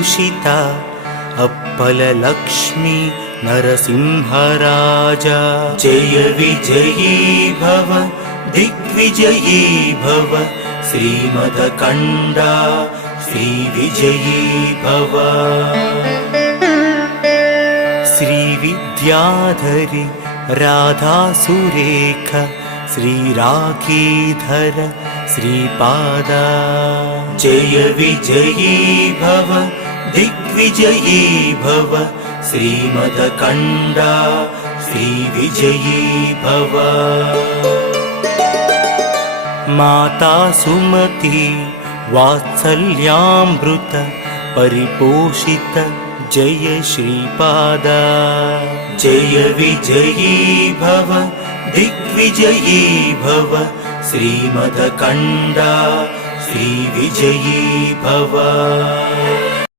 परिभूषिता अप्पललक्ष्मी नरसिंहराजा। जय विजयी भव दिग्विजयी भव श्रीमदकण्डा श्रीविजयी भव। श्रीविद्याधरी राधासुरेख श्रीराखीधर श्रीपादा। जय विजयी भव दिग्विजयी भव श्रीमदकण्डा श्रीविजयी भव। माता सुमती वात्सल्यामृत परिपोषित जय श्रीपादा। जय विजयी भव दिग्विजयी भव श्रीमदकण्डा श्रीविजयी भव।